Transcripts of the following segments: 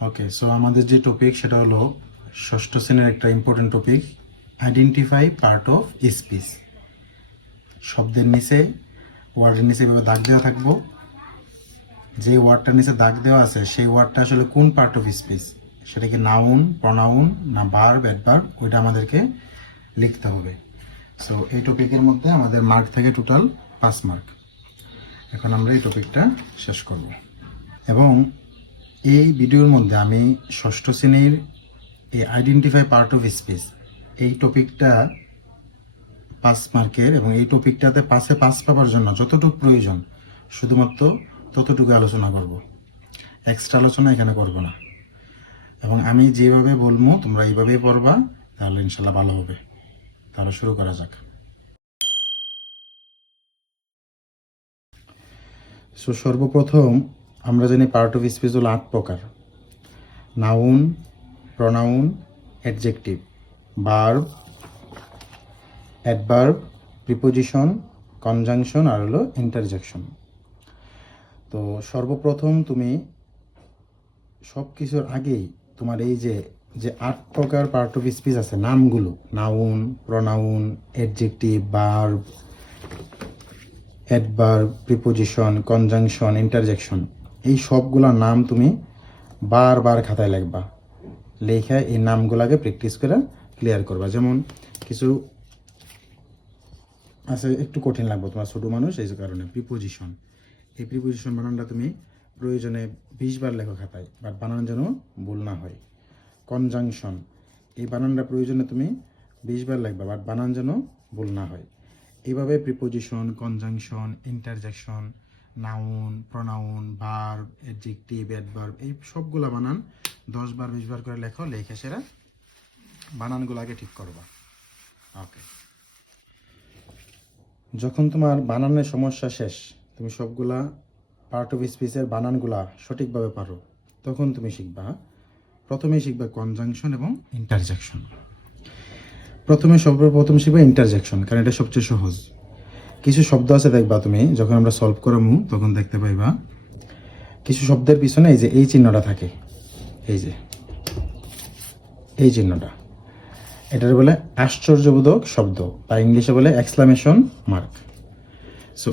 ওকে, so আমাদের যে topic সেটা হলো ষষ্ঠ শ্রেণীর একটা important topic, identify part of speech. শব্দের নিচে, ওয়ার্ডের নিচে এভাবে দাগ দেওয়া থাকবো। যে ওয়ার্ডটার নিচে দাগ দেওয়া আছে সেই ওয়ার্ডটা আসলে কোন পার্ট অফ স্পিচ, সেটা কি নাউন, প্রনাউন না ভার্ব, অ্যাডভার্ব, ওইটা আমাদেরকে লিখতে হবে। সো এই টপিকের মধ্যে আমাদের মার্ক থাকে টোটাল 5 মার্ক। এখন আমরা এই টপিকটা শেষ করব এবং এই ভিডিওর মধ্যে আমি ষষ্ঠ শ্রেণীর এই আইডেন্টিফাই পার্ট অফ স্পিচ এই টপিকটা 5 মার্কের, এবং এই টপিকটাতে 5-এ 5 পাওয়ার জন্য যতটুকু প্রয়োজন শুধুমাত্র ততটুকু আলোচনা করব, এক্সট্রা আলোচনা এখানে করব না। এবং আমি যেভাবে বলবো তোমরা এইভাবেই পড়বা, তাহলে ইনশাল্লাহ ভালো হবে। তাহলে শুরু করা যাক। সো সর্বপ্রথম আমরা জানি পার্ট অফ স্পিচ হলো 8 প্রকার: noun, pronoun, adjective, verb, adverb, preposition, conjunction আর হলো ইন্টারজেকশন। তো সর্বপ্রথম তুমি সব কিছুর আগেই তোমার এই যে যে 8 প্রকার পার্ট অফ স্পিচ আছে, নামগুলো noun, pronoun, adjective, verb, adverb, preposition, conjunction, interjection, এই সবগুলোর নাম তুমি বারবার খাতায় লিখবা। লেখা এই নামগুলোকে প্র্যাকটিস করে ক্লিয়ার করবা। যেমন কিছু আছে একটু কঠিন লাগবে, তোমার ছোটো মানুষ এই কারণে। প্রিপোজিশন, এই প্রিপোজিশন বানানটা তুমি প্রয়োজনে 20 বার লেখো খাতায়, বাট বানান যেন ভুল না হয়। কনজাংশন, এই বানানটা প্রয়োজনে তুমি 20 বার লিখবা, বাট বানান যেন ভুল না হয়। এইভাবে preposition, conjunction, interjection, noun, pronoun, verb, adjective, adverb, এই সবগুলো বানান 10 বার 20 বার করে লেখো। লেখে সেরা বানানগুলো আগে ঠিক করবা। ওকে, যখন তোমার বানানের সমস্যা শেষ, তুমি সবগুলা পার্ট অফ স্পিচের বানানগুলা সঠিকভাবে পারো, তখন তুমি শিখবা। প্রথমেই শিখবা কনজাংশন এবং ইন্টারজেকশন। সর্বপ্রথম শিখবা ইন্টারজেকশন, কারণ এটা সবচেয়ে সহজ। কিছু শব্দ আছে দেখবা তুমি যখন আমরা সলভ করামু তখন দেখতে পাইবা কিছু শব্দের পিছনে এই যে এই চিহ্নটা থাকে, এই যে এই চিহ্নটা, এটার বলে আশ্চর্যবোধক শব্দ, বা ইংলিশে বলে এক্সক্লামেশন মার্ক। সো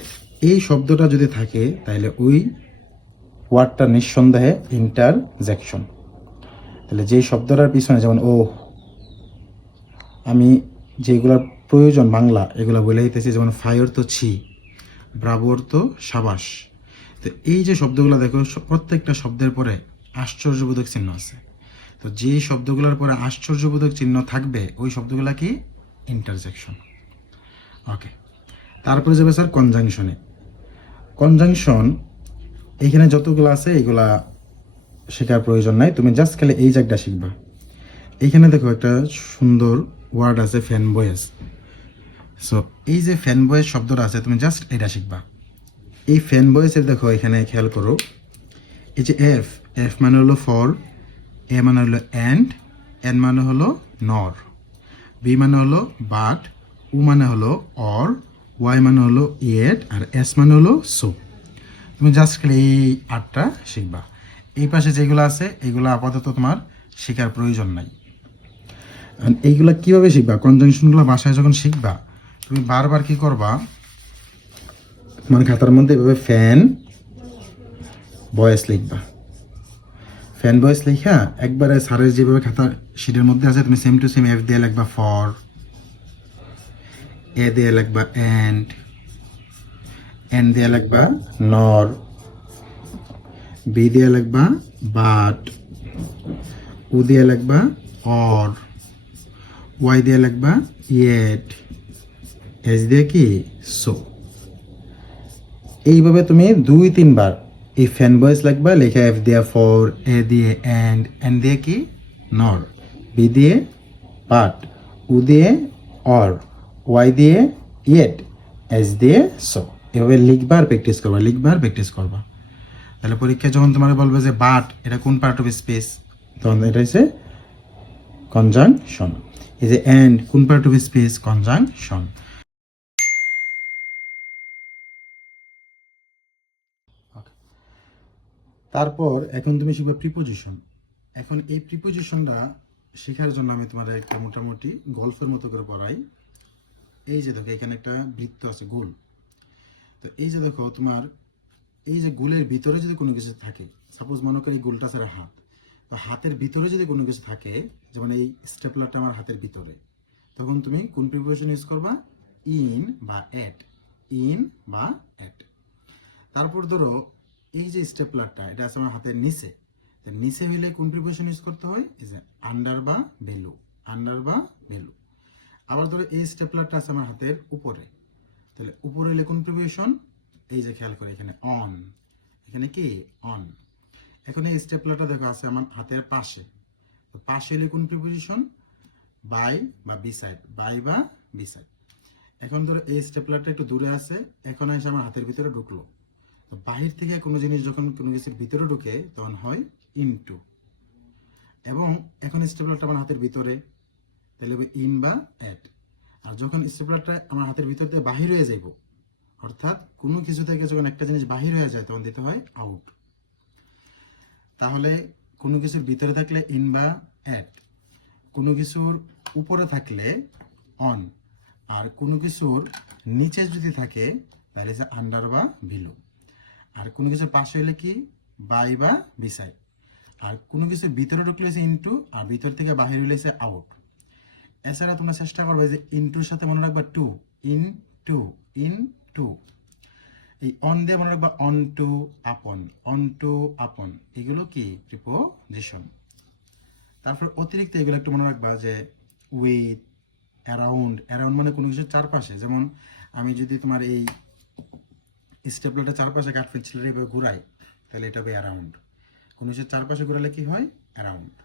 এই শব্দটা যদি থাকে তাহলে ওই ওয়ার্ডটা নিঃসন্দেহে ইন্টারজেকশন। তাহলে যেই শব্দটার পিছনে, যেমন ও, আমি যেগুলোর প্রয়োজন বাংলা এগুলো বলে দিতেছি, যেমন ফায়ার তো ছি, ব্রাভোর তো সাবাস। তো এই যে শব্দগুলো দেখো, প্রত্যেকটা শব্দের পরে আশ্চর্যবোধক চিহ্ন আছে। তো যে শব্দগুলোর পরে আশ্চর্যবোধক চিহ্ন থাকবে ওই শব্দগুলো কি ইন্টারজেকশন। ওকে, তারপরে যাবে স্যার কনজাংশনে। কনজাংশন এইখানে যতগুলো আছে এইগুলা শেখার প্রয়োজন নাই, তুমি জাস্ট খালি এই জায়গাটা শিখবা। এইখানে দেখো একটা সুন্দর ওয়ার্ড আছে, ফ্যান বয়েস। সো এই যে ফ্যান বয়েস শব্দটা আছে, তুমি জাস্ট এটা শিখবা। এই ফ্যান বয়েসের দেখো এখানে খেয়াল করো, এই যে এফ, এফ মানে হলো ফর, এ মানে হলো অ্যান্ড, এন মানে হলো নর, বি মানে হলো বাট, উ মানে হলো অর, ওয়াই মানে হলো ইয়েট, আর এস মানে হলো সো। তুমি জাস্ট খালি এই 8টা শিখবা। এই পাশে যেগুলো আছে এইগুলো আপাতত তোমার শেখার প্রয়োজন নাই। এইগুলা কিভাবে শিখবা, কনজাংশনগুলো বাসায় যখন শিখবা তুমি বারবার কি করবা, মানে খাতার মধ্যে এভাবে ফ্যান ভয়েস লিখবা। ফ্যান ভয়েস লিখা একবারে স্যারের যেভাবে খাতা শিটের মধ্যে আছে তুমি সেম টু সেম এফ দিয়ে লিখবা ফর, এ দিয়ে লিখবা অ্যান্ড, এন দিয়ে লিখবা নর, বি দিয়ে লিখবা বাট, উ দিয়ে লিখবা অর, ওয়াই দিয়ে লিখবা ইয়েট, এস দিয়ে কি সো। এইভাবে তুমি 2-3 বার এই ফ্যান ভয়েস লিখবা, লেখা এফ দিয়ে ফর, এ দিয়ে অ্যান্ড, এন দিয়ে কি নর, বি দিয়ে বাট, উ দিয়ে অর, ওয়াই দিয়ে ইয়েট, এস দিয়ে সো। এভাবে লিখবার প্র্যাকটিস করবা, লিখবার প্র্যাকটিস করবা। তাহলে পরীক্ষায় যখন তোমার বলবে যে বাট এটা কোন পার্ট অফ স্পেস, তখন এটা হচ্ছে কনজাংশন। এই যে এন্ড কোন পার্ট অফ স্পেস, কনজাংশন। তারপর এখন তুমি শিখবে প্রিপোজিশন। এখন এই প্রিপোজিশনটা শেখার জন্য আমি তোমার একটা মোটামুটি গল্পের মতো করে পড়াই। এই যে দেখো এখানে একটা বৃত্ত আছে, গোল। তো এই যে দেখো তোমার এই যে গোলের ভিতরে যদি কোনো কিছু থাকে, সাপোজ মনে করি গোলটা ছাড়া হাত, তো হাতের ভিতরে যদি কোনো কিছু থাকে, যেমন এই স্টেপলারটা আমার হাতের ভিতরে, তখন তুমি কোন প্রিপোজিশন ইউজ করবা? ইন বা এট, ইন বা এট। তারপর ধরো এই যে স্টেপলারটা এটা আছে আমার হাতের নিচে, নিচে হইলে কোন প্রিপোজিশন ইউজ করতে হয়? এই যে আন্ডার বা বেলো, আন্ডার বা বেলো। আবার ধরো এই স্টেপলারটা আছে আমার হাতের উপরে, তাহলে উপরে হইলে কোন প্রিপোজিশন? এই যে খেয়াল করে এখানে অন, এখানে কি অন। এখন এই স্টেপলারটা দেখো আছে আমার হাতের পাশে, তো পাশে হইলে কোন প্রিপোজিশন? বাই বা বিসাইড, বাই বা বিসাইড। এখন ধরো এই স্টেপলারটা একটু দূরে আছে, এখন এসে আমার হাতের ভিতরে ঢুকলো, তো বাহির থেকে কোনো জিনিস যখন কোনো কিছুর ভিতরে ঢুকে তখন হয় ইনটু। এবং এখন স্টেপলারটা আমার হাতের ভিতরে, তাহলে হবে ইন বা অ্যাট। আর যখন স্টেপলারটা আমার হাতের ভিতর দিয়ে বাহির হয়ে যাইব, অর্থাৎ কোনো কিছু থেকে যখন একটা জিনিস বাহির হয়ে যায় তখন দিতে হয় আউট। তাহলে কোনো কিছুর ভিতরে থাকলে ইন বা অ্যাট, কোনো কিছুর উপরে থাকলে অন, আর কোনো কিছুর নিচে যদি থাকে তাহলে আন্ডার বা বিলো, আর কোনো কিছুর পাশে হলে কি বাই বা বিসাইড, আর কোনো কিছুর ভিতরে ঢুকলে হচ্ছে ইনটু, আর ভিতর থেকে বাহির হলে আউট। এছাড়া তোমরা চেষ্টা করবে যে ইনটুর সাথে মনে রাখবা to, into, into. এই অন দিয়ে মনে রাখবা onto, upon, onto, upon, এগুলো কি প্রিপোজিশন। তারপর অতিরিক্ত এগুলো একটু মনে রাখবা যে উইথ, অ্যারাউন্ড, অ্যারাউন্ড মানে কোনো কিছুর চারপাশে। যেমন আমি যদি তোমার এই স্টেপলারটা চারপাশে কাঠ পেন্সিলের এইভাবে ঘুরাই, তাহলে এটা হবে অ্যারাউন্ড। কোনো কিছুর চারপাশে ঘুরালে কি হয়? অ্যারাউন্ড।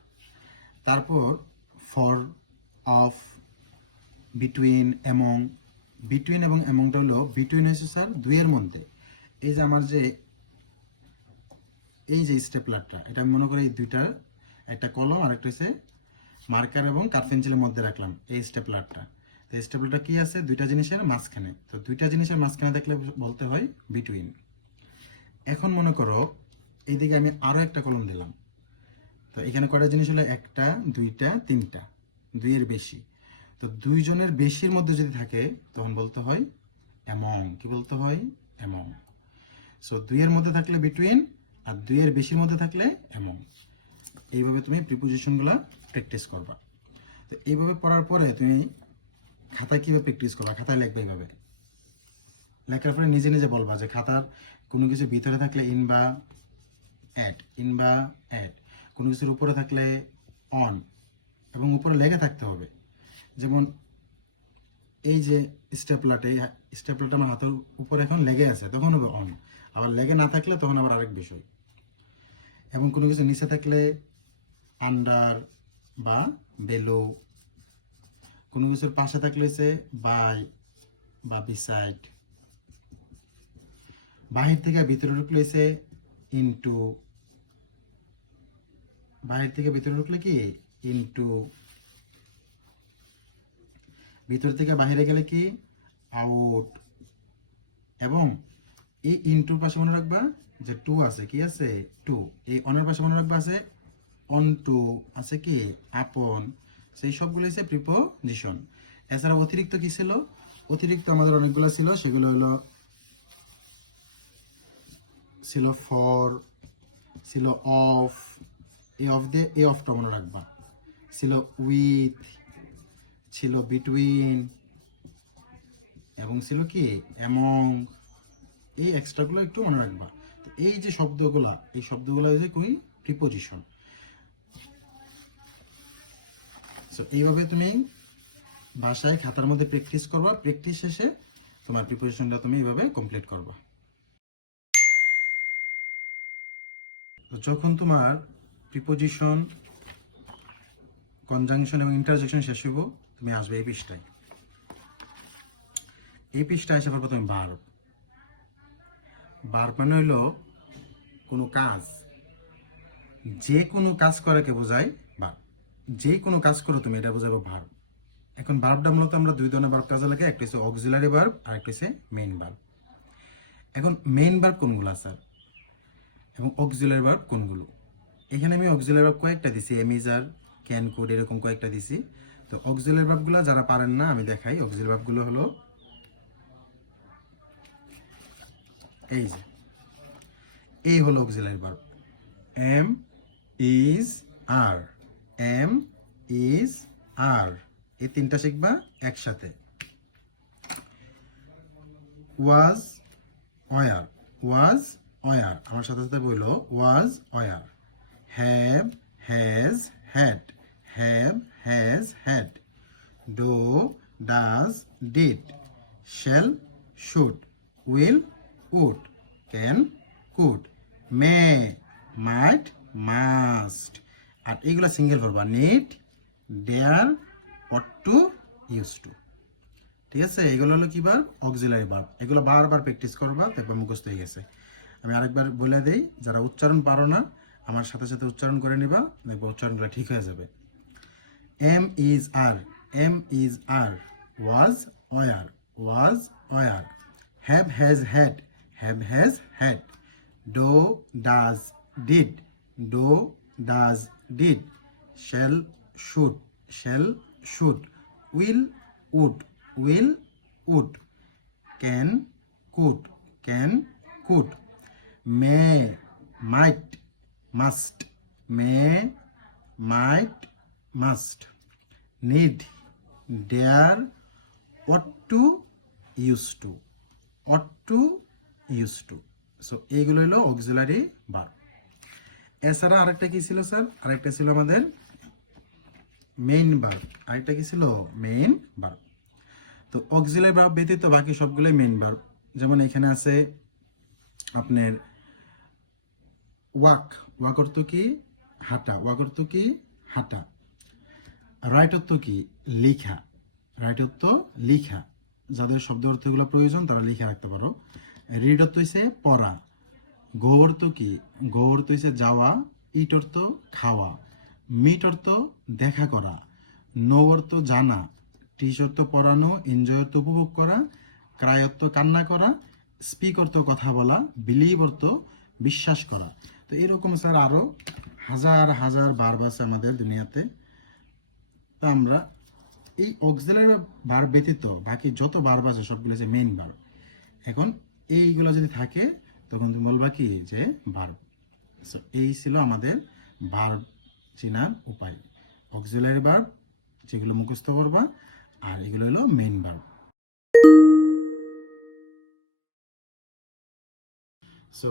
তারপর for, of, between, among. Between এবং অ্যামংটা হলো, বিটুইন হয়েছে স্যার দুইয়ের মধ্যে। এই যে আমার যে এই যে স্টেপলারটা, এটা আমি মনে করি এই দুইটার একটা কলম আর একটা হচ্ছে মার্কার এবং কাঠ পেন্সিলের মধ্যে রাখলাম এই স্টেপলারটা। তো স্টেপলারটা কি আছে? দুইটা জিনিসের মাঝখানে, তো দুইটা জিনিসের মাঝখানে দেখলে বলতে হয় বিটুইন। এখন মনে করো এইদিকে আমি আরো একটা কলম দিলাম, তো এখানে কয়টা জিনিস হলো? একটা, দুইটা, তিনটা, দুইয়ের বেশি। তো দুইজনের বেশির মধ্যে যদি থাকে তখন বলতে হয় অ্যামং। কি বলতে হয়? অ্যামং। সো দুইয়ের মধ্যে থাকলে বিটুইন, আর দুইয়ের বেশির মধ্যে থাকলে অ্যামং। এইভাবে তুমি প্রিপোজিশনগুলো প্র্যাকটিস করবা। তো এইভাবে পড়ার পরে তুমি খাতায় কিভাবে প্র্যাকটিস করবা? খাতায় লিখবে এইভাবে, লেখার পরে নিজে নিজে বলবা যে খাতার কোনো কিছু ভিতরে থাকলে ইন বা অ্যাট, ইন বা অ্যাট, কোনো কিছুর উপরে থাকলে অন, এবং উপরে লেগে থাকতে হবে। যেমন এই যে স্টেপলারটা আমার হাতের উপরে এখন লেগে আছে, তখন হবে অন। আবার লেগে না থাকলে তখন আবার আরেক বিষয়। এবং কোনো কিছু নিচে থাকলে আন্ডার বা বেলো, কোনো কিছুর পাশে থাকলে হচ্ছে বাই বা বিসাইড, বাহির থেকে ভিতরে ঢুকলে হচ্ছে ইনটু, বাহির থেকে ভিতরে ঢুকলে কি ইনটু, ভিতর থেকে বাহিরে গেলে কি আউট। এবং এই ইনটুর পাশে মনে রাখবা যে টু আছে, কি আছে? টু। এই অনের পাশে মনে রাখবা আছে অন টু, আছে কি আপন। সেই সবগুলো হচ্ছে প্রিপোজিশন। এছাড়া অতিরিক্ত কি ছিল? অতিরিক্ত আমাদের অনেকগুলো ছিল, সেগুলো হলো ছিল ফর, ছিল অফ, এ অফ দিয়ে এ অফটা মনে রাখবা, ছিল উইথ, ছিল বিটুইন, এবং ছিল কি অ্যামং। এই এক্সট্রাগুলো একটু মনে রাখবা। তো এই যে শব্দগুলা, এই শব্দগুলো হচ্ছে কি প্রিপোজিশন। সো এইভাবে তুমি ভাষায় খাতার মধ্যে প্র্যাকটিস করবা, প্র্যাকটিস শেষে তোমার প্রিপোজিশনটা তুমি এইভাবে কমপ্লিট করবা। তো যখন তোমার প্রিপোজিশন, কনজাংশন এবং ইন্টারজেকশন শেষ হইব, তুমি আসবে এই পৃষ্ঠায়। এই পৃষ্ঠায় এসে পড়বো তুমি ভার্ব। ভার্ব মানে হইলো কোনো কাজ, যে কোনো কাজ করাকে বোঝায় ভার্ব। যে কোনো কাজ করো তুমি, এটা বোঝাবো ভার্ব। এখন ভার্বটা মূলত আমরা দুই ধরনের ভার্ব কাজে লাগে, একটা হচ্ছে অক্সিলারি ভার্ব আর একটা হচ্ছে মেইন ভার্ব। এখন মেইন ভার্ব কোনগুলো স্যার এবং অক্সিলারি ভার্ব কোনগুলো? এখানে আমি অক্সিলারি ভার্ব কয়েকটা দিছি, am is are, can, could, এরকম কয়েকটা দিছি। তো অক্সিলারি ভার্বগুলো যারা পারেন না আমি দেখাই। অক্সিলারি ভার্বগুলো হলো এই যে, এই হলো auxiliary verb, am is are, am is are, এই তিনটা শিখবা একসাথে। ওয়াজ ওয়ার, ওয়াজ ওয়ার, আমার সাথে সাথে বললো was were. Have has had, have has had. Do does did, shall should, will would, can could, may might must. আর এইগুলো single verb, need, dare, ought to, use to. ঠিক আছে, এগুলো হলো কি ভার্ব? Auxiliary verb. এগুলো বারবার practice করবা, তারপর মুখস্থ হয়ে গেছে। আমি আরেকবার বলে দেই, যারা উচ্চারণ পারো না আমার সাথে সাথে উচ্চারণ করে নিবা, দেখবো উচ্চারণগুলো ঠিক হয়ে যাবে। Am is are, am is are. Was were, was were. Have has had, have has had. Do does did, do does did. Shall should, shall should. Will would, will would. Can could, can could. May might must, may might must. Need, dare, ought to, use to, ought to, use to. So এইগুলো হলো auxiliary verb. এছাড়া আরেকটা কি ছিল sir? আরেকটা ছিল আমাদের main verb. আরেকটা কি ছিল? Main verb. তো অক্সিলারি ভার্ব ব্যতীত বাকি সবগুলোই মেইন ভার্ব। যেমন এখানে আছে আপনার ওয়াক, ওয়াক অর্থ কি? হাঁটা, ওয়াক অর্থ কি? হাঁটা। রাইট অর্থ কি? লিখা, রাইট অর্থ লিখা। যাদের শব্দ অর্থগুলো প্রয়োজন তারা লিখে রাখতে পারো। রিড অর্থ হইছে পড়া। গো অর্থ কি? গো অর্থ হইছে যাওয়া। ইট অর্থ খাওয়া। মিট অর্থ দেখা করা। নো অর্থ জানা। টিচ অর্থ পড়ানো। এনজয় অর্থ উপভোগ করা। ক্রাই অর্থ কান্না করা। স্পিক অর্থ কথা বলা। বিলিভ অর্থ বিশ্বাস করা। তো এরকম স্যার আরো হাজার হাজার ভার্ব আছে আমাদের দুনিয়াতে। তো আমরা এই অক্সিলারি ভার্ব ব্যতীত বাকি যত ভার্ব আছে সবগুলো হচ্ছে মেইন ভার্ব। এখন এইগুলো যদি থাকে তখন তুমি বলবা কি? যে ভার্ব। সো এই ছিল আমাদের ভার্ব চেনার উপায়। অক্সিলারি ভার্ব যেগুলো মুখস্থ করবা, আর এগুলো হলো main verb. So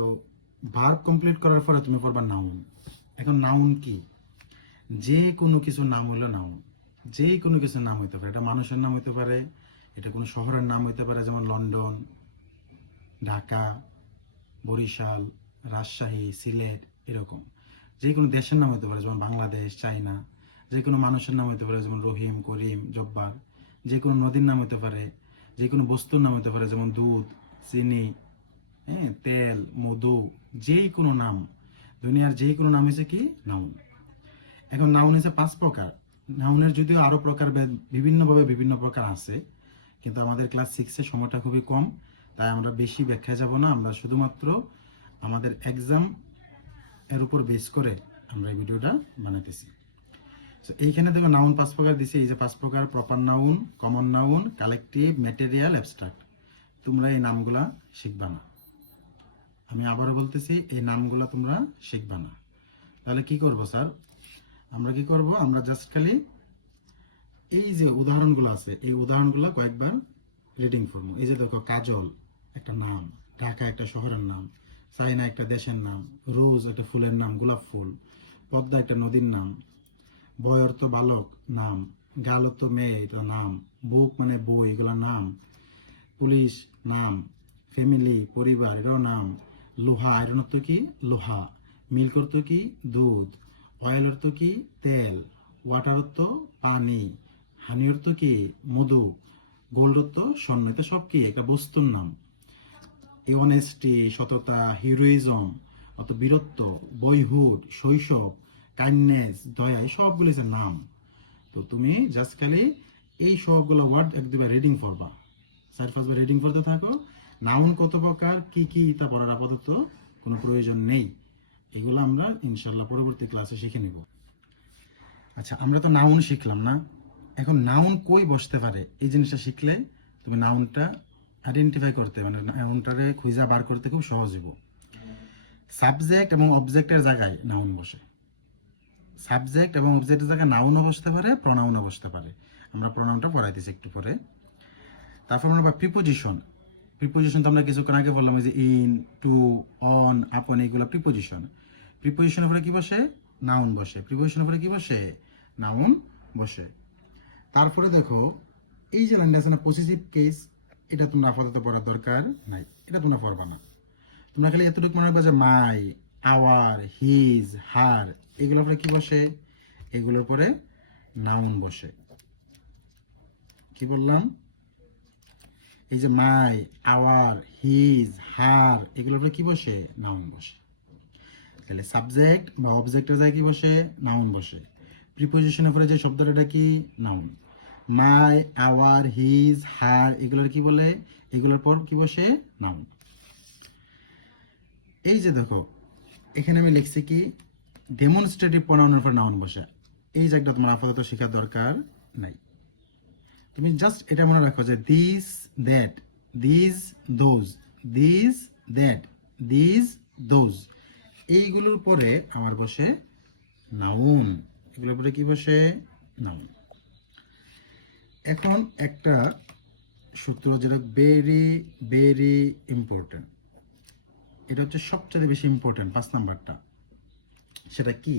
verb complete করার পরে তুমি পড়বা নাউন। এখন নাউন কি? যে কোনো কিছুর নাম হলো নাউন। যে কোনো কিছুর নাম হইতে পারে, এটা মানুষের নাম হইতে পারে, এটা কোনো শহরের নাম হইতে পারে, যেমন লন্ডন, ঢাকা, বরিশাল, রাজশাহী, সিলেট, এরকম। যে কোনো দেশের নাম হইতে পারে, যেমন বাংলাদেশ, চায়না। যে কোনো মানুষের নাম হইতে পারে, যেমন রহিম, করিম, জব্বার। যে কোনো নদীর নাম হইতে পারে, যে কোনো বস্তুর নাম হইতে পারে, যেমন দুধ, চিনি, হ্যাঁ, তেল, মধু। যে কোনো নাম, দুনিয়ার যে কোনো নাম হচ্ছে কি? নাউন। এখন নাউন হচ্ছে 5 প্রকার। নাউনের যদিও আরো প্রকার বিভিন্নভাবে বিভিন্ন প্রকার আছে, কিন্তু আমাদের ক্লাস 6-এ সময়টা খুবই কম, তাই আমরা বেশি ব্যাখ্যা যাব না। আমরা শুধুমাত্র আমাদের এক্সাম এর উপর বেস করে আমরা এই ভিডিওটা বানাইতেছি। তো এইখানে দেখো নাউন 5 প্রকার দিছি। এই যে 5 প্রকার: proper noun, common noun, collective, material, abstract. তোমরা এই নামগুলা শিখবা না। আমি আবারও বলতেছি, এই নামগুলা তোমরা শিখবা না। তাহলে কি করব স্যার? আমরা কি করব? আমরা জাস্ট খালি এই যে উদাহরণগুলো আছে, এই উদাহরণগুলো কয়েকবার রিডিং করবো। এই যে দেখো, কাজল একটা নাম, ঢাকা একটা শহরের নাম, চায়না একটা দেশের নাম, রোজ একটা ফুলের নাম, গোলাপ ফুল, পদ্মা একটা নদীর নাম, বয় অর্থ বালক নাম, গাল অর্থ মেয়ে এটা নাম, বুক মানে বই এগুলো নাম, পুলিশ নাম, ফ্যামিলি পরিবার এটাও নাম, লোহা আয়রন অর্থ কি? লোহা, মিল্ক অর্থ কি? দুধ, অয়েল অর্থ কি? তেল, ওয়াটার অর্থ পানি, হানি অর্থ কি? মধু, গোল্ড অর্থ স্বর্ণ। এটা সব কি? একটা বস্তুর নাম। অনেস্টি সততা, হিরোইজম অত বীরত্ব, বয়হুড শৈশব, কাইন্ডনেস দয়া, এই সবগুলো নাম। তো তুমি জাস্ট খালি এই সবগুলো ওয়ার্ড এক দুবার রিডিং করবা, 4-5 বার রিডিং করতে থাকো। নাউন কত প্রকার, কি কি তা পড়ার আপাতত কোনো প্রয়োজন নেই। এগুলো আমরা ইনশাল্লাহ পরবর্তী ক্লাসে শিখে নিব। আচ্ছা, আমরা তো নাউন শিখলাম না, এখন নাউন কই বসতে পারে এই জিনিসটা শিখলে তুমি নাউনটা আইডেন্টিফাই করতে, মানে নাউনটারে খুঁজে বার করতে খুব সহজ হইব। সাবজেক্ট এবং অবজেক্টের জায়গায় নাউন বসে। সাবজেক্ট এবং অবজেক্টের জায়গায় নাউনও বসতে পারে, প্রনাউনও বসতে পারে। আমরা প্রনাউনটা পড়াইতেছি একটু পরে। তারপর আমরা প্রিপোজিশন। প্রিপোজিশন তো আমরা কিছুক্ষণ আগে বললাম, ওই যে ইন, টু, অন, আপন, এইগুলো প্রিপোজিশন। প্রিপোজিশনের উপরে কি বসে? নাউন বসে। প্রিপোজিশনের উপরে কি বসে? নাউন বসে। তারপরে দেখো, এই যে লাইনটা আছে না, পজিটিভ কেস, এটা তোমরা আপাতত পড়ার দরকার নাই, এটা তোমরা পড়বা না। তোমরা খালি এতটুকু মনে রাখবে যে মাই, আওয়ার, হিজ, হার, এগুলোর পরে কি বসে? এগুলোর পরে নাউন বসে। কি বললাম? এই যে মাই, আওয়ার, হিজ, হার, এগুলোর উপরে কি বসে? নাউন বসে। তাহলে সাবজেক্ট বা অবজেক্টের জায়গায় কি বসে? নাউন বসে। প্রিপোজিশনের পরে যে শব্দটা কি? নাউন। মাই, আওয়ার, হিজ, হার, এগুলোর কি বলে? এগুলোর পর কি বসে? নাউন। এই যে দেখো, এখানে আমি লিখছি কি ডেমনস্ট্রেটিভ প্রনাউনের উপর নাউন বসে। এই জায়গাটা তোমার আপাতত শেখার দরকার নাই। তুমি জাস্ট এটা মনে রাখো যে this, that, this, those, this, that, this, those, এইগুলোর পরে আমার বসে নাউন। এগুলোর পরে কি বসে? নাউন। এখন একটা সূত্র যেটা ভেরি ভেরি ইম্পর্টেন্ট, এটা হচ্ছে সবচেয়ে বেশি ইম্পর্টেন্ট, 5 নাম্বারটা। সেটা কি?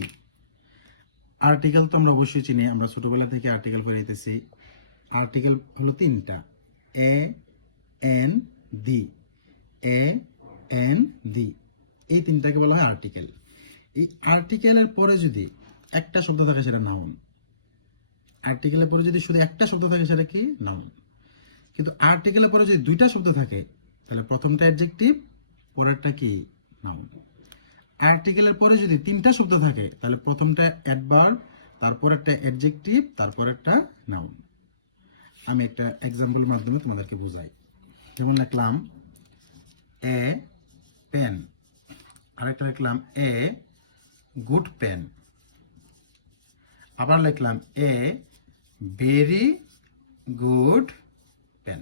আর্টিকেল তো আমরা অবশ্যই চিনি, আমরা ছোটবেলা থেকে আর্টিকেল পড়ে যেতেছি। আর্টিকেল হলো 3টা, এ, এন, দি। এ, এন, দি, এই 3টাকে বলা হয় আর্টিকেল। এই আর্টিকেলের পরে যদি একটা শব্দ থাকে সেটা নাউন। আর্টিকেলের পরে যদি শুধু একটা শব্দ থাকে সেটা কি? নাউন। কিন্তু আর্টিকেলের পরে যদি 2টা শব্দ থাকে তাহলে প্রথমটা অ্যাডজেক্টিভ, পরেরটা কি? নাউন। আর্টিকেলের পরে যদি 3টা শব্দ থাকে তাহলে প্রথমটা অ্যাডভার্ব, তারপরেরটা অ্যাডজেক্টিভ, তারপরেরটা নাউন। আমি একটা এক্সাম্পলের মাধ্যমে তোমাদেরকে বোঝাই। যেমন লিখলাম এ পেন, আরেকটা লিখলাম এ গুড পেন, আবার লিখলাম এ ভেরি গুড পেন।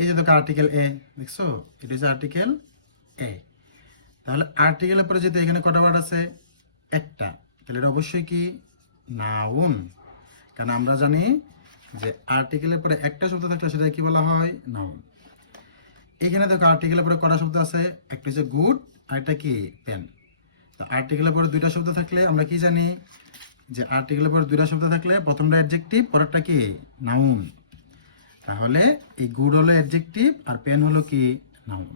এই যে দেখো আর্টিকেল এ, দেখছো? এটা হচ্ছে আর্টিকেল এ। তাহলে আর্টিকেলের পরে যদি এখানে কটা ওয়ার্ড আছে? একটা, তাহলে এটা অবশ্যই কি? নাউন। কারণ আমরা জানি যে আর্টিকেলের পরে একটা শব্দ থাকলে সেটা কি বলা হয়? নাউন। এখানে দেখো আর্টিকেলের পরে কটা শব্দ আছে? একটা হচ্ছে গুড, আর একটা কি? পেন। তো আর্টিকেলের পরে 2টা শব্দ থাকলে আমরা কি জানি যে আর্টিকেলের পরে 2টা শব্দ থাকলে প্রথমটা অ্যাডজেক্টিভ, পরেরটা কি? নাউন। তাহলে এই গুড হলো অ্যাডজেক্টিভ আর পেন হলো কি? নাউন।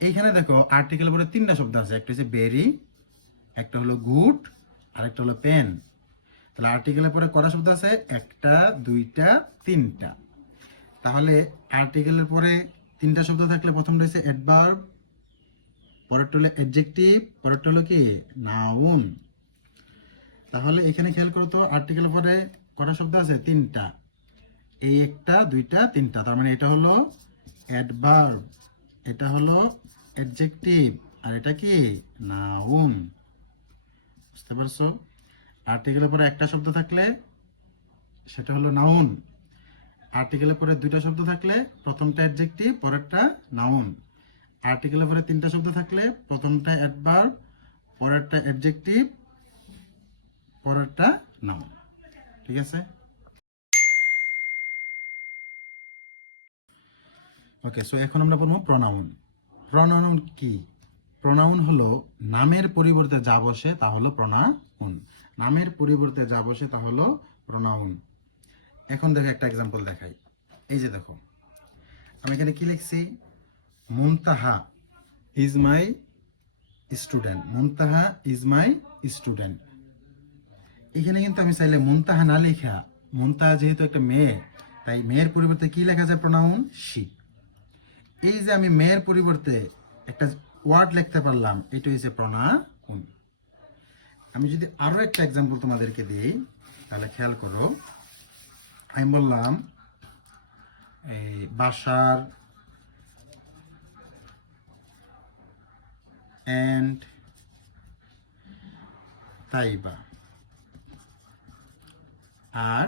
এইখানে দেখো আর্টিকেলের পরে 3টা শব্দ আছে, একটা হচ্ছে ভেরি, একটা হলো গুড, আর একটা হলো পেন। তাহলে আর্টিকেলের পরে কটা শব্দ আছে? একটা, 2টা, 3টা। তাহলে আর্টিকেলের পরে 3টা শব্দ থাকলে প্রথমটা হচ্ছে অ্যাডভার্ব, পরেরটা হলো অ্যাডজেক্টিভ, পরেরটা হলো কি? নাউন। তাহলে এখানে খেয়াল করো তো, আর্টিকেলের পরে কটা শব্দ আছে? 3টা। এই একটা, 2টা, 3টা, তার মানে এটা হলো অ্যাডভার্ব, এটা হলো অ্যাডজেক্টিভ, আর এটা কি? নাউন। বুঝতে পারছো? আর্টিকেলের পরে একটা শব্দ থাকলে সেটা হলো নাউন। আর্টিকেলের পরে 2টা শব্দ থাকলে প্রথমটা অ্যাডজেক্টিভ, পরেরটা নাউন। আর্টিকেলের পরে 3টা শব্দ থাকলে প্রথমটা অ্যাডভার্ব, পরেরটা অ্যাডজেক্টিভ, পরেরটা নাউন। ঠিক আছে? ওকে, সো এখন আমরা পড়বো প্রনাউন। প্রনাউন কি? প্রনাউন হলো নামের পরিবর্তে যা বসে তা হলো প্রনাউন। নামের পরিবর্তে যা বসে তা হলো প্রনাউন। এখন দেখো একটা এক্সাম্পল দেখাই। এই যে দেখো, আমি এখানে কি লিখছি? Muntaha is my student. Muntaha is my student. এখানে কিন্তু আমি চাইলে মুনতাহা না লেখা, মুনতাহা যেহেতু একটা মেয়ে, তাই মেয়ের পরিবর্তে কি লেখা যায়? Pronoun she. এই যে আমি মেয়ের পরিবর্তে একটা ওয়ার্ড লিখতে পারলাম, এটা হচ্ছে প্রনাউন। আমি যদি আরো একটা এক্সাম্পল তোমাদেরকে দিই তাহলে খেয়াল করো। আমি বললাম এই Bashar and Taiba are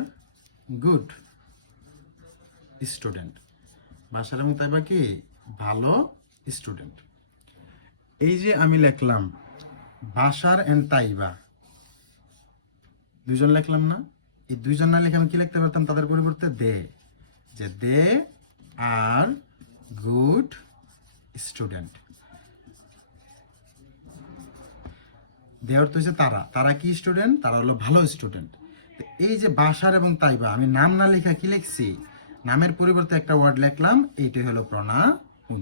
good student. Bashar এবং তাইবা কি ভালো স্টুডেন্ট। এই যে আমি লিখলাম বাশার এন্ড তাইবা, দুইজন লিখলাম না? এই দুইজন না লিখে আমি কি লিখতে পারতাম তাদের পরিবর্তে? দে, যে দে আর গুড স্টুডেন্ট। দে অর্থ হচ্ছে তারা, তারা কি স্টুডেন্ট? তারা হলো ভালো স্টুডেন্ট। এই যে বাশার এবং তাইবা, আমি নাম না লেখা কি লিখছি? নামের পরিবর্তে একটা ওয়ার্ড লিখলাম, এইটাই হলো প্রনাউন।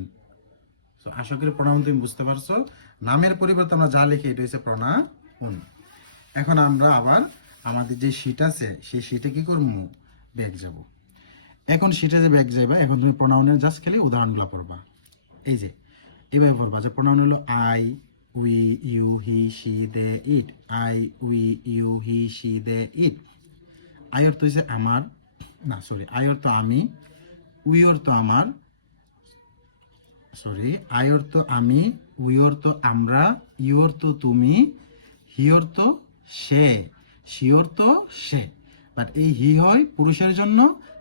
তো আশা করি প্রনাউন তুমি বুঝতে পারছো। নামের পরিবর্তে আমরা যা লিখি এটা হচ্ছে প্রনাউন। এখন আমরা আবার আমাদের যে শীট আছে সেই শীটে কি করবো? ব্যাক যাব। এখন শীটে যে ব্যাক যাইবা, এখন তুমি প্রনাউনের জাস্ট খালি উদাহরণগুলো পড়বা। এই যে এইভাবে পড়বা যে প্রনাউন হলো I, we, you, he, she, they, it. I, we, you, he, she, they, it. I অর্থ হচ্ছে আমার, না সরি, আই অর্থ আমি, উই অর্থ আমার, সরি, আই অর্থ আমি, উই অর্থ আমরা, ইউ অর্থ তুমি, হি অর্থ সে, শি অর্থ সে। বাট এই হি হয় পুরুষের জন্য,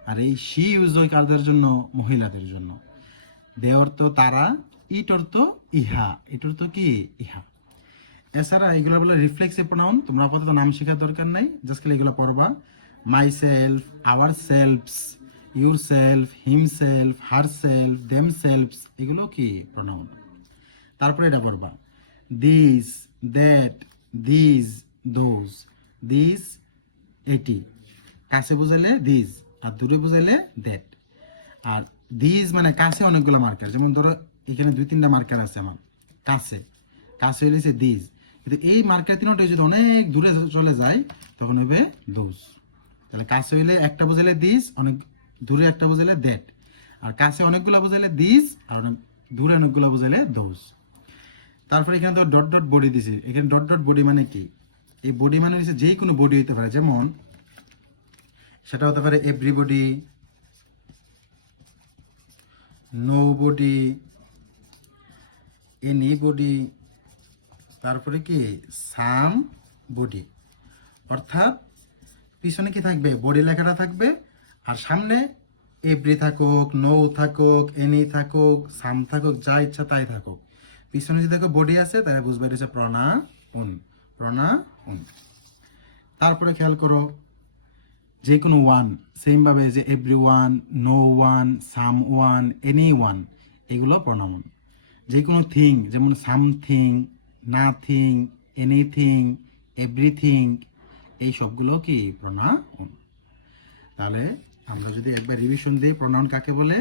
আর এই শি ইউজ হয় কাদের জন্য? মহিলাদের জন্য। দে অর্থ তারা, ইট অর্থ ইহা, ইট অর্থ কি? ইহা। এছাড়া এগুলো বলে রিফ্লেক্সিভ প্রোনাউন, তোমরা আপাতত নাম শেখার দরকার নাই, জাস্ট খালি এগুলো পড়বা। Myself, ourselves, yourself, himself, herself, themselves, এগুলো কি? প্রোনাউন। তারপরে এটা পড়বা this, that, this, those. This এটি, কাছে বোঝাইলে দিস, আর দূরে বোঝাইলে দ্যাট। আর দিস মানে কাছে অনেকগুলো মার্কার, যেমন ধরো এখানে 2-3টা মার্কার আছে আমার কাছে, কাছে হইলেছে দিস। কিন্তু এই মার্কার তিনটা যদি অনেক দূরে চলে যায় তখন হবে দোজ। তাহলে কাছে হইলে একটা বোঝাইলে দিস, অনেক দূরে একটা বোঝাইলে দ্যাট, আর কাছে অনেকগুলো বোঝাইলে দিস, আর অনেক দূরে অনেকগুলো বোঝাইলে দোজ। তারপরে এখানে তো ডট ডট বডি দিছি, এখানে ডট ডট বডি মানে কি? এই বডি মানে হচ্ছে যে কোনো বডি হতে পারে, যেমন সেটা হতে পারে everybody, nobody, anybody, তারপরে কি সাম বডি। অর্থাৎ পিছনে কি থাকবে? বডি লেখাটা থাকবে, আর সামনে এভরি থাকুক, নো থাকুক, এনি থাকুক, সাম থাকুক, যা ইচ্ছা তাই থাকুক, পিছনে যদি দেখো বডি আছে তাহলে বুঝবে এটা হচ্ছে প্রনাউন, প্রনাউন। তারপরে খেয়াল করো যে কোনো ওয়ান, সেম ভাবে যে every one, no one, some one, any one, এগুলো প্রনাউন। যে কোনো থিং, যেমন সামথিং, নাথিং, এনিথিং, এভরিথিং, এই সবগুলো কি? প্রনাউন। তাহলে আমরা যদি একবার রিভিশন দিই, প্রনাউন কাকে বলে?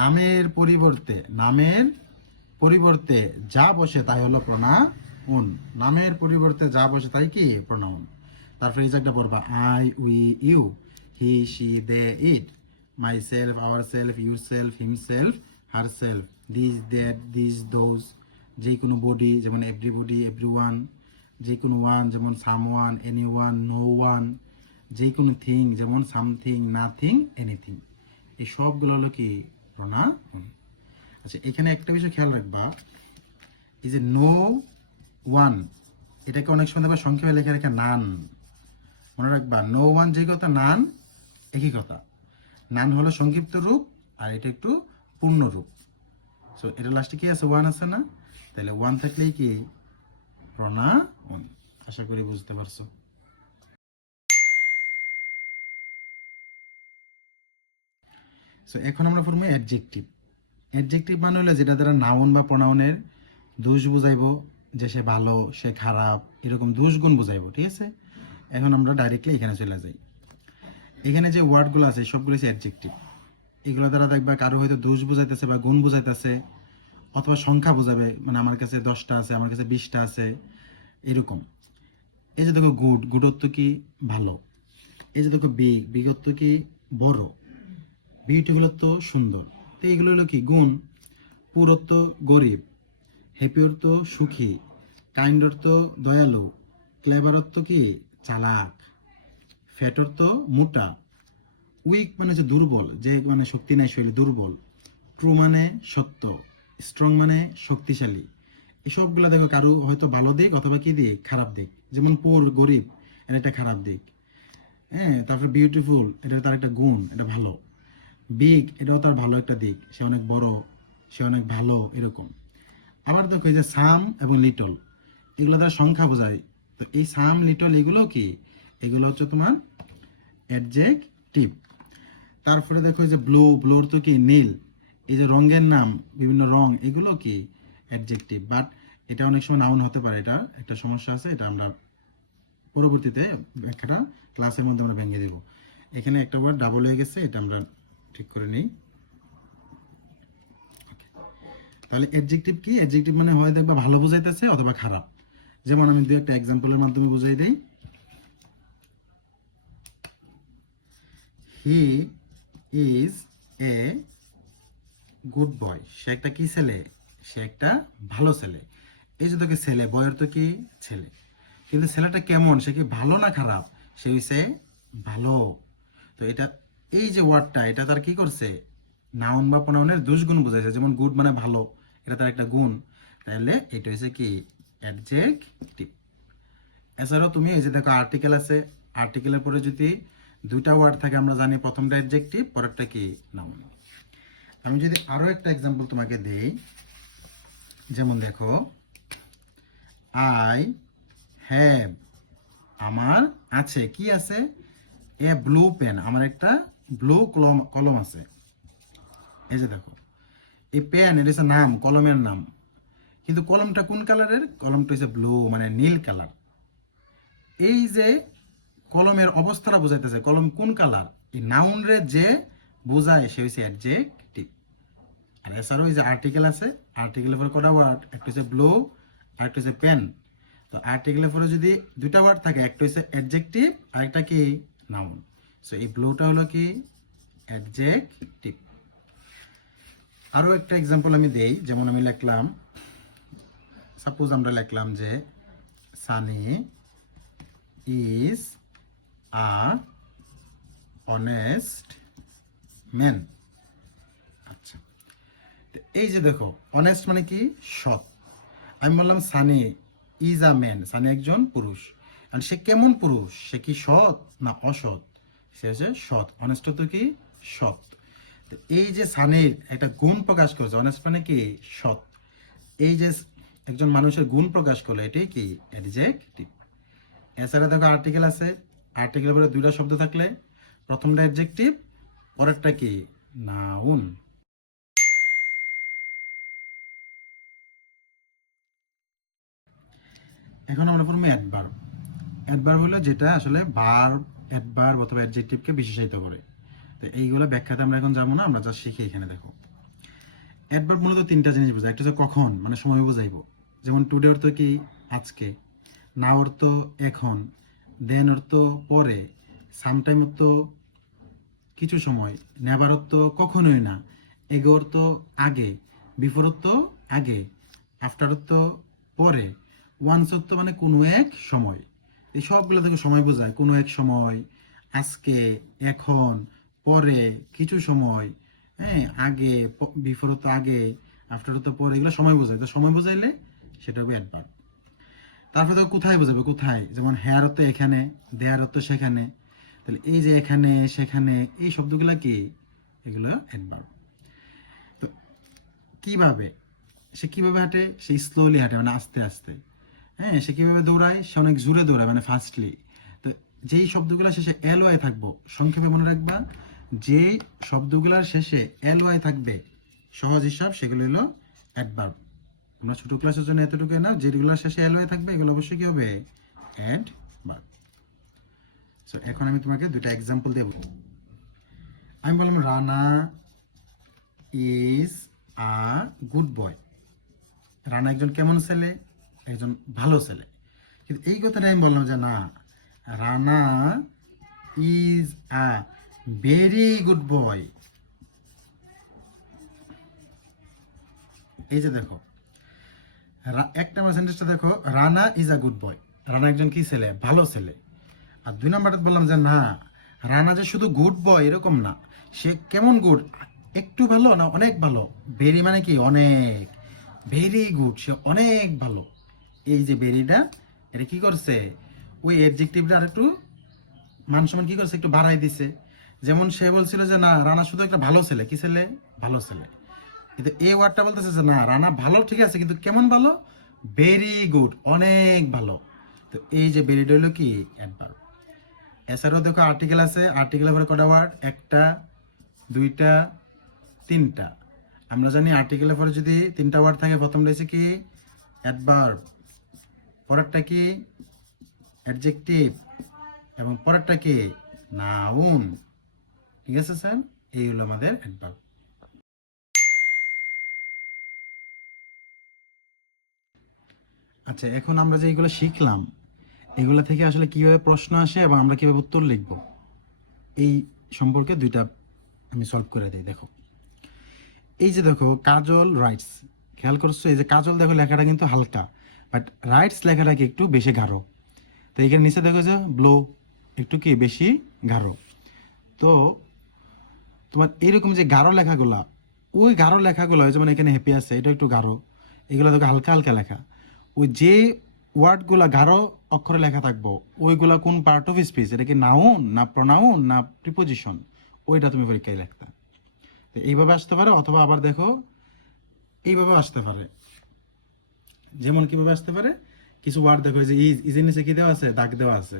নামের পরিবর্তে, নামের পরিবর্তে যা বসে তাই হলো প্রনাউন। নামের পরিবর্তে যা বসে তাই কি? প্রনাউন। তারপরে এই যে একটা পড়বা I, we, you, he, she, they, it. Myself, ourself, yourself, himself, herself. This, that, this, those. যে কোনো বডি যেমন এভরিবডি, এভরিওয়ান। যে কোনো ওয়ান যেমন someone, anyone, no one. যে কোনো thing যেমন something, nothing, anything. এই সবগুলো হলো কি? প্রনাউন। আচ্ছা, এখানে একটা বিষয় খেয়াল রাখবা, এই যে নো ওয়ান, এটাকে অনেক সময় দেখবা সংক্ষেপে লেখা রেখে নান। মনে রাখবা নো ওয়ান যে কথা, নান একই কথা। নান হলো সংক্ষিপ্ত রূপ, আর এটা একটু পূর্ণ রূপ। সো এটা লাস্টে কি আছে? ওয়ান আছে না? তাহলে ওয়ান থাকলেই কি? প্রনাউন। আশা করি বুঝতে পারছো। সো এখন আমরা পড়বো অ্যাডজেক্টিভ। অ্যাডজেক্টিভ মানে হলো যেটা দ্বারা নাউন বা প্রনাউনের দোষ বুঝাইবো, যে সে ভালো, সে খারাপ, এরকম দোষ গুণ বুঝাইবো। ঠিক আছে, এখন আমরা ডাইরেক্টলি এখানে চলে যাই। এখানে যে ওয়ার্ডগুলো আছে সবগুলো হচ্ছে অ্যাডজেক্টিভ। এগুলো দ্বারা দেখবা কারো হয়তো দোষ বুঝাইতেছে বা গুণ বুঝাইতেছে, অথবা সংখ্যা বোঝাবে, মানে আমার কাছে 10টা আছে, আমার কাছে 20টা আছে, এরকম। এই যে দেখো গুড, গুড অর্থ কি? ভালো। এই যে দেখো বিগ, বিগ অর্থ কি? বড়। বিউটিফুল অর্থ সুন্দর। তো এইগুলো হলো কি? গুণ। পুর অর্থ গরিব। হ্যাপি অর্থ সুখী। কাইন্ড অর্থ দয়ালু। ক্লেভার অর্থ কি? চালাক। ফ্যাট অর্থ মোটা। উইক মানে হচ্ছে দুর্বল, যে মানে শক্তি নাই শরীরে, দুর্বল। ট্রু মানে সত্য। স্ট্রং মানে শক্তিশালী। এসবগুলো দেখো কারো হয়তো ভালো দিক অথবা কি দিক, খারাপ দিক। যেমন পোর, গরিব, এটা একটা খারাপ দিক। হ্যাঁ, তারপরে বিউটিফুল, এটা তার একটা গুণ, এটা ভালো। বিগ, এটাও তার ভালো একটা দিক, সে অনেক বড়, সে অনেক ভালো, এরকম। আবার দেখো এই যে সাম এবং লিটল, এগুলো তার সংখ্যা বোঝায়। তো এই সাম, লিটল এগুলো কি, এগুলো হচ্ছে তোমার অ্যাডজেক্টিভ। তারপরে দেখো এই যে ব্লু, ব্লোর তো কি নীল, এই যে রঙের নাম, বিভিন্ন রং, এগুলো কি অ্যাডজেক্টিভ। বাট এটা অনেক সময় নাউন হতে পারে, এটা একটা সমস্যা আছে, এটা আমরা পরবর্তীতে একটা ক্লাসের মধ্যে আমরা ভেঙে দেব। এখানে একটা ওয়ার্ড ডাবল হয়ে গেছে, এটা আমরা ঠিক করে নিই। তাহলে অ্যাডজেক্টিভ কি, অ্যাডজেক্টিভ মানে হয় দেখবা ভালো বোঝাইতেছে অথবা খারাপ। যেমন আমি দুই একটা এক্সাম্পলের মাধ্যমে বোঝাই দেই। He is a good boy, সে একটা কি ছেলে, সে একটা ভালো ছেলে। এই যে তোকে ছেলে, বয়ের তো কি ছেলে, কিন্তু ছেলেটা কেমন, সে কি ভালো না খারাপ, সে হইছে ভালো। তো এটা, এই যে ওয়ার্ডটা, এটা তার কি করছে, নাউন বা প্রোনাউনের দুষ্গুণ বোঝাইছে। যেমন গুড মানে ভালো, এটা তার একটা গুণ, তাহলে এটা হচ্ছে কি অ্যাডজেক্টিভ। এছাড়াও তুমি এই যে দেখো আর্টিকেল আছে, আর্টিকেলের পরে যদি দুইটা ওয়ার্ড থাকে, আমরা জানি প্রথমটা অ্যাডজেক্টিভ, পরেরটা কি নাউন। আমি যদি আরো একটা এক্সাম্পল তোমাকে দেই, যেমন দেখো আই হ্যাভ, আমার আছে, কি আছে, এ ব্লু পেন, আমার একটা ব্লু কলম আছে। এই যে দেখো এই পেন, এটা হচ্ছে নাম, কলমের নাম, কিন্তু কলমটা কোন কালারের, কলমটা হচ্ছে ব্লু মানে নীল কালার। এই যে কলমের অবস্থাটা বোঝাইতেছে, কলম কোন কালার, এই নাউন রে যে বোঝায় সে হচ্ছে অ্যাডজেক্টিভ। আর এছাড়াও এই যে আর্টিকেল আছে, আর্টিকেলের পরে কটা ওয়ার্ড, একটা হচ্ছে ব্লু আর একটা হচ্ছে পেন। তো আর্টিকেলের পরে যদি দুইটা ওয়ার্ড থাকে, একটা হচ্ছে অ্যাডজেক্টিভ আর একটা কি নাউন। সো এই ব্লুটা হলো কি অ্যাডজেক্টিভ। আরো একটা এক্সাম্পল আমি দেই, যেমন আমি লিখলাম, সাপোজ আমরা লিখলাম যে Sunny is a honest man. আচ্ছা, তো এই যে দেখো অনেস্ট মানে কি সৎ। আমি বললাম Sunny is a man, Sunny একজন পুরুষ। আর সে কেমন পুরুষ, সে কি সৎ না অসৎ, সে হচ্ছে সৎ। অনেস্ট তো কি সৎ। তো এই যে সানির একটা গুণ প্রকাশ করেছে, অনেস্ট মানে কি সৎ। এই যে একজন মানুষের গুণ প্রকাশ করলো, এটাই কি অ্যাডজেক্টিভ। এছাড়া দেখো আর্টিকেল আছে, আর্টিকেলের পরে দুইটা শব্দ থাকলে প্রথমটা অ্যাডজেক্টিভ, পরেরটা কি নাউন। এখন আমরা পড়বো অ্যাডভার্ব। অ্যাডভার্ব হলো যেটা আসলে ভার্ব, অ্যাডভার্ব অথবা অ্যাডজেক্টিভকে বিশেষায়িত করে। তো এইগুলো ব্যাখ্যাতে আমরা এখন যাবো না, আমরা যা শিখি এখানে দেখো। অ্যাডভার্ব মূলত তিনটা জিনিস বোঝায়। একটা হচ্ছে কখন, মানে সময় বোঝাইবো, যেমন টুডে অর্থ কি আজকে, নাও অর্থ এখন, দেন অর্থ পরে, সামটাইম অর্থ কিছু সময়, নেভার অর্থ কখনোই না, এগো অর্থ আগে, বিফোর অর্থ আগে, আফটার অর্থ পরে, ওয়ান্স অর্থ মানে কোনো এক সময়। এই সবগুলো থেকে সময় বোঝায়, কোনো এক সময়, আজকে, এখন, পরে, কিছু সময়, হ্যাঁ, আগে, বিফোর অর্থ আগে, আফটার অর্থ পরে, এগুলো সময় বোঝায়। তো সময় বোঝাইলে সেটা হবে অ্যাডভার্ব। তারপরে তো কোথায় বোঝাবে, কোথায়, যেমন হেয়ার অর্থ এখানে, দেয়ার অর্থ সেখানে। তাহলে এই যে এখানে, সেখানে, এই শব্দগুলো কি, এগুলো অ্যাডভার্ব। তো কিভাবে, সে কিভাবে হাঁটে, সে স্লোলি হাঁটে মানে আস্তে আস্তে। হ্যাঁ, সে কিভাবে দৌড়ায়, সে অনেক জোরে দৌড়ায় মানে ফাস্টলি। তো যেই শব্দগুলো শেষে এল ওয়াই থাকবো, সংক্ষেপে মনে রাখবা, যে শব্দগুলোর শেষে এল ওয়াই থাকবে, সহজ হিসাব, সেগুলো হলো অ্যাডভার্ব। আমরা ছোট ক্লাসের জন্য এতটুকু না, যেগুলোর শেষে এল ওয়াই থাকবে এগুলো অবশ্যই কি হবে, অ্যাডভার্ব। সো এখন আমি তোমাকে দুটা এক্সাম্পল দেব। আমি বললাম Rana is a good boy, Rana একজন কেমন ছেলে, একজন ভালো ছেলে। কিন্তু এই কথাটা আমি বললাম যে না, Rana is a very good boy. এই যে দেখো এক নম্বর সেন্টেন্সটা দেখো, Rana is a good boy, Rana একজন কি ছেলে, ভালো ছেলে। আর দুই নম্বরটা বললাম যে না, রানা যে শুধু গুড বয় এরকম না, সে কেমন গুড, একটু ভালো না অনেক ভালো? ভেরি মানে কি অনেক, ভেরি গুড, সে অনেক ভালো। এই যে ভেরিটা, এটা কি করছে, ওই অ্যাডজেক্টিভটা আর একটু মান সম্মান কি করছে, একটু বাড়াই দিছে। যেমন সে বলছিল যে না রানা শুধু একটা ভালো ছেলে, কি ছেলে, ভালো ছেলে। কিন্তু এই ওয়ার্ডটা বলতেছে যে না রানা ভালো ঠিক আছে, কিন্তু কেমন ভালো, ভেরি গুড, অনেক ভালো। তো এই যে ভেরিটা হলো কি অ্যাডভার্ব। এছাড়াও দেখো আর্টিকেল আছে, আর্টিকেলের পরে কটা ওয়ার্ড, একটা, দুইটা, তিনটা। আমরা জানি আর্টিকেলের পরে যদি তিনটা ওয়ার্ড থাকে, প্রথমটা হচ্ছে কি অ্যাডভার্ব, পরেরটা কি অ্যাডজেক্টিভ, এবং পরেরটা কি নাউন। ঠিক আছে স্যার, এই হলো আমাদের অ্যাডভার্ব। আচ্ছা, এখন আমরা যে এইগুলো শিখলাম, এগুলো থেকে আসলে কিভাবে প্রশ্ন আসে এবং আমরা কিভাবে উত্তর লিখব, এই সম্পর্কে দুইটা আমি সলভ করে দিই। দেখো এই যে দেখো কাজল রাইটস, খেয়াল করছো এই যে কাজল দেখো লেখাটা কিন্তু হালকা, বাট রাইটস লেখাটা কি একটু বেশি গাঢ়। তো এখানে নিচে দেখো যে ব্লো একটু কি বেশি গাঢ়। তো তোমার এইরকম যে গাঢ় লেখাগুলা, ওই গাঢ় লেখাগুলো যেমন এখানে হ্যাপি আছে, এটা একটু গাঢ়, এগুলো দেখো হালকা হালকা লেখা। ওই যে ওয়ার্ডগুলা গাঢ় অক্ষরে লেখা থাকবো, ওইগুলা কোন পার্ট অফ স্পিচ, এটা কি নাউন না প্রনাউন না প্রিপোজিশন, ওইটা তুমি পরীক্ষায় লিখতা। তো এইভাবে আসতে পারে, অথবা আবার দেখো এইভাবে আসতে পারে। যেমন কিভাবে আসতে পারে, কিছু ওয়ার্ড দেখো যে ইজের নিচে কি দেওয়া আছে, দাগ দেওয়া আছে।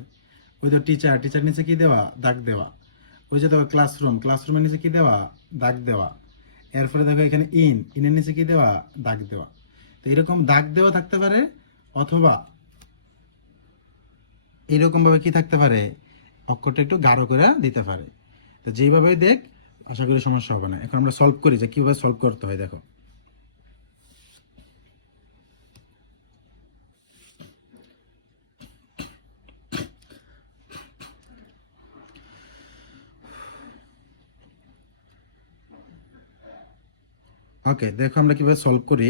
ওই তো টিচার, টিচার নিচে কি দেওয়া, দাগ দেওয়া। ওই যে দেখো ক্লাসরুম, ক্লাসরুমের নিচে কি দেওয়া, দাগ দেওয়া। এরপরে দেখো এখানে ইনের নিচে কি দেওয়া, দাগ দেওয়া। তো এরকম দাগ দেওয়া থাকতে পারে, অথবা এরকম ভাবে কি থাকতে পারে, অক্ষরটা একটু গাঢ় করে দিতে পারে। তো যেইভাবেই দেখ, আশা করি সমস্যা হবে না। এখন আমরা সলভ করি যে কিভাবে সলভ করতে হয়। দেখো ওকে, দেখো আমরা কিভাবে সলভ করি।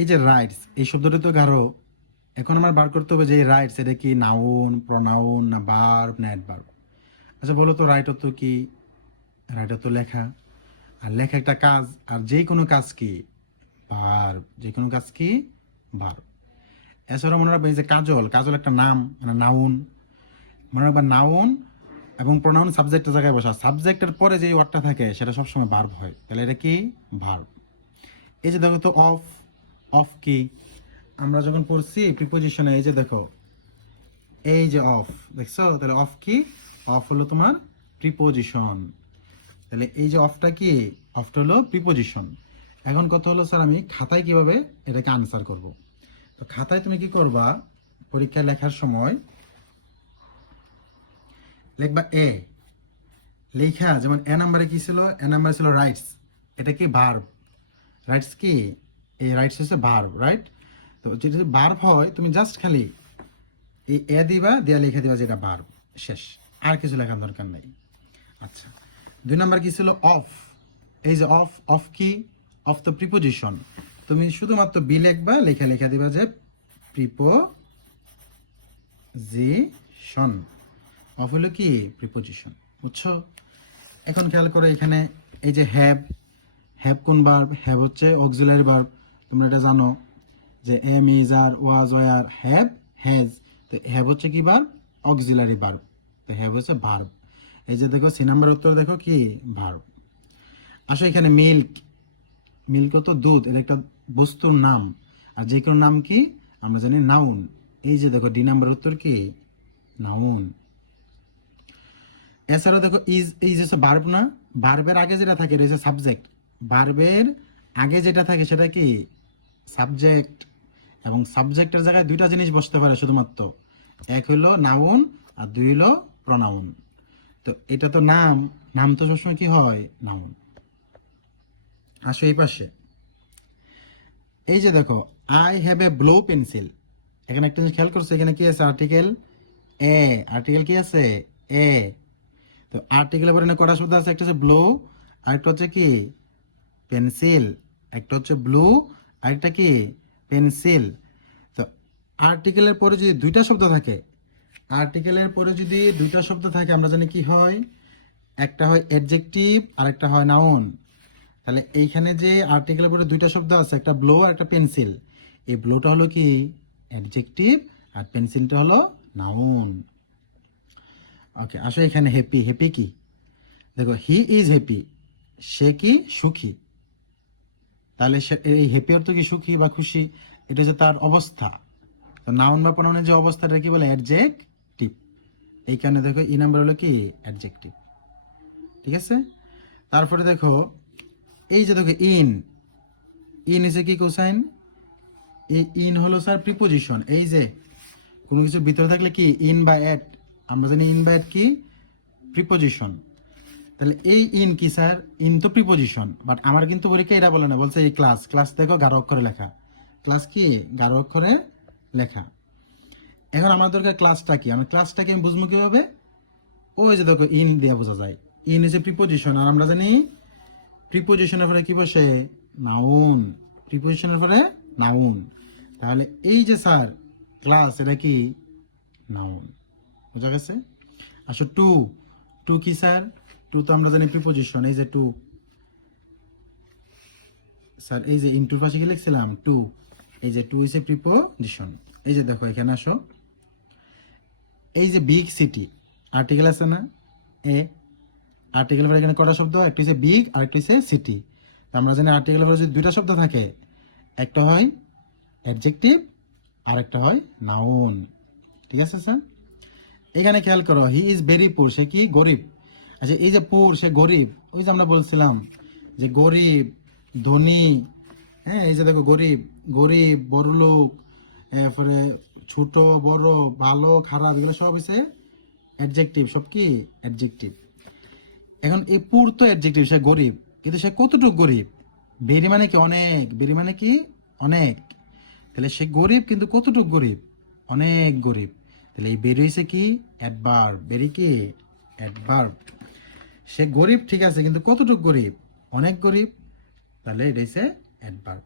এই যে রাইটস, এই শব্দটা তো গাঢ়। এখন আমার বার করতে হবে যে এই রাইটস এটা কি নাউন, প্রনাউন না ভার্ব না অ্যাডভার্ব। আচ্ছা বলো তো রাইটার তো কি, রাইটার তো লেখা, আর লেখা একটা কাজ, আর যে কোনো কাজ কি ভার্ব, যে কোনো কাজ কি ভার্ব। এছাড়াও মনে রাখবে এই যে কাজল, কাজল একটা নাম মানে নাউন। মনে রাখবা নাউন এবং প্রোনাউন সাবজেক্টের জায়গায় বসা, সাবজেক্টের পরে যে ওয়ার্ডটা থাকে সেটা সবসময় ভার্ব হয়, তাহলে এটা কি ভার্ব। এই যে দেখো তো অফ, অফ কি আমরা যখন পড়ছি প্রিপোজিশনে, এই যে দেখো এই যে অফ, দেখছো, তাহলে অফ কি, অফ হলো তোমার প্রিপোজিশন। তাহলে এই যে অফটা কি, অফটা হলো প্রিপোজিশন। এখন কথা হলো স্যার আমি খাতায় কিভাবে এটাকে আনসার করব। তো খাতায় তুমি কি করবা, পরীক্ষায় লেখার সময় লিখবা এ, লেখা যেমন এ নাম্বারে কি ছিল, এ নাম্বারে ছিল রাইটস, এটা কি ভার্ব, রাইটস কি, এই রাইটস হচ্ছে ভার্ব, রাইট। তো যেটা যদি ভার্ব হয় তুমি জাস্ট খালি এই এ দিবা, দেয়া লিখে দিবা যেটা ভার্ব, শেষ, আর কিছু লেখার দরকার নাই। আচ্ছা, দুই নাম্বার কি ছিল অফ, এই যে অফ, অফ কি, অফ দ্য প্রিপোজিশন, তুমি শুধুমাত্র বি লিখবা, লেখা লেখা দিবা যে প্রিপোজিশন, অফ হলো কি প্রিপোজিশন, বুঝছো। এখন খেয়াল করো এখানে এই যে হ্যাভ, হ্যাভ কোন ভার্ব, হ্যাভ হচ্ছে অক্সিলারি ভার্ব, তোমরা এটা জানো যে am is are was were have has. তো হ্যাভ হচ্ছে কি ভার্ব, অক্সিলারি ভার্ব, তো হ্যাভ হচ্ছে ভার্ব। এই যে দেখো সি নাম্বার উত্তর দেখো কি ভার্ব। আসো এখানে মিল্ক, মিল্ক তো দুধ, এটা একটা বস্তুর নাম, আর যে কোনো নাম কি আমরা জানি নাউন। এই যে দেখো ডি নাম্বার উত্তর কি নাউন। এছাড়াও দেখো ইজ, ইজ হচ্ছে ভার্ব না, ভার্বের আগে যেটা থাকে এটা হচ্ছে সাবজেক্ট, ভার্বের আগে যেটা থাকে সেটা কি সাবজেক্ট, এবং সাবজেক্টের জায়গায় দুইটা জিনিস বসতে পারে শুধুমাত্র, এক হইলো নাউন আর দুই হইলো প্রনাউন। তো এটা তো নাম, নাম তো সবসময় কি হয় নাউন। আসো এই পাশে, এই যে দেখো I have a blue pencil, এখানে একটা জিনিস খেয়াল করছো, এখানে কি আছে আর্টিকেল এ, আর্টিকেল কি আছে এ। তো আর্টিকেলের পরে কটা শব্দ আছে, একটা হচ্ছে ব্লু, আরেকটা হচ্ছে কি পেন্সিল, একটা হচ্ছে ব্লু, আরেকটা কি পেন্সিল। তো আর্টিকেলের পরে যদি দুইটা শব্দ থাকে, আর্টিকেলের পরে যদি দুইটা শব্দ থাকে আমরা জানি কি হয়, একটা হয় অ্যাডজেক্টিভ আর একটা হয় নাউন। তাহলে এইখানে যে আর্টিকেলের পরে দুইটা শব্দ আছে, একটা ব্লো আর একটা পেন্সিল। এই ব্লোটা হলো কি অ্যাডজেক্টিভ আর পেন্সিলটা হলো নাউন। ওকে, আসো এখানে হ্যাপি। হ্যাপি কি? দেখো হি ইজ হ্যাপি, সে কি সুখী। তাহলে এই হ্যাপি অর্থ কি সুখী বা খুশি, এটা হচ্ছে তার অবস্থা। তো নাউন বা প্রনাউনের যে অবস্থাটা কি বলে অ্যাডজেক্টিভ। এই কারণে দেখো ই নাম্বার হলো কি অ্যাডজেক্টিভ। ঠিক আছে, তারপরে দেখো এই যে দেখো ইন। ইন এসে কি কোসাইন? এই ইন হলো স্যার প্রিপোজিশন। এই যে কোনো কিছু ভিতরে থাকলে কি ইন বা অ্যাট, আমরা জানি ইন বা অ্যাট কি প্রিপোজিশন। তাহলে এই ইন কি স্যার? ইন তো প্রিপোজিশন, বাট আমার কিন্তু পরীক্ষা এটা বলে না, বলছে এই ক্লাস। ক্লাস দেখো গারো অক্ষরে লেখা। ক্লাস কি গারো অক্ষরে লেখা। এখন আমার দরকার ক্লাসটা কি, আমি ক্লাসটাকে আমি বুঝবো কিভাবে? ওই যে দেখো ইন দিয়ে বোঝা যায়। ইন হচ্ছে প্রিপোজিশন, আর আমরা জানি প্রিপোজিশনের পরে কি বসে? নাউন। প্রিপোজিশনের পরে নাউন। তাহলে এই যে স্যার ক্লাস, এটা কি নাউন। বোঝা গেছে? আসো টু। টু কি স্যার? টু তো আমরা জানি প্রিপোজিশন। এই যে টু স্যার, এই যে ইনটুর পাশে কি লিখছিলাম টু, এই যে টু হচ্ছে প্রিপোজিশন। এই যে দেখো এখানে আসো, এই যে বিগ সিটি আর্টিকেল আছে না এ, আর্টিকেল পরে এখানে কটা শব্দ? একটা হচ্ছে বিগ আর একটা হচ্ছে সিটি। তো আমরা জানি আর্টিকেল পরে যদি দুইটা শব্দ থাকে, একটা হয় অ্যাডজেক্টিভ আর একটা হয় নাউন। ঠিক আছে স্যার? এখানে খেয়াল করো, হি ইজ ভেরি পুর, সে কি গরিব। আচ্ছা এই যে পুর, সে গরিব। ওই যে আমরা বলছিলাম যে গরিব ধনী, হ্যাঁ এই যে দেখো গরিব, গরিব বড়লোক, এরপরে ছোট বড় ভালো খারাপ, এগুলো সব হচ্ছে অ্যাডজেক্টিভ। সব কি অ্যাডজেক্টিভ। এখন এই পুর তো অ্যাডজেক্টিভ, সে গরিব, কিন্তু সে কতটুকু গরিব? ভেরি মানে কি অনেক, ভেরি মানে কি অনেক। তাহলে সে গরিব কিন্তু কতটুকু গরিব? অনেক গরিব। তাহলে এই বেরি হয়েছে কি অ্যাডভার্ব। বেরি কি অ্যাডভার্ব। সে গরিব ঠিক আছে, কিন্তু কতটুকু গরিব? অনেক গরিব। তাহলে এটা হচ্ছে অ্যাডভার্ব।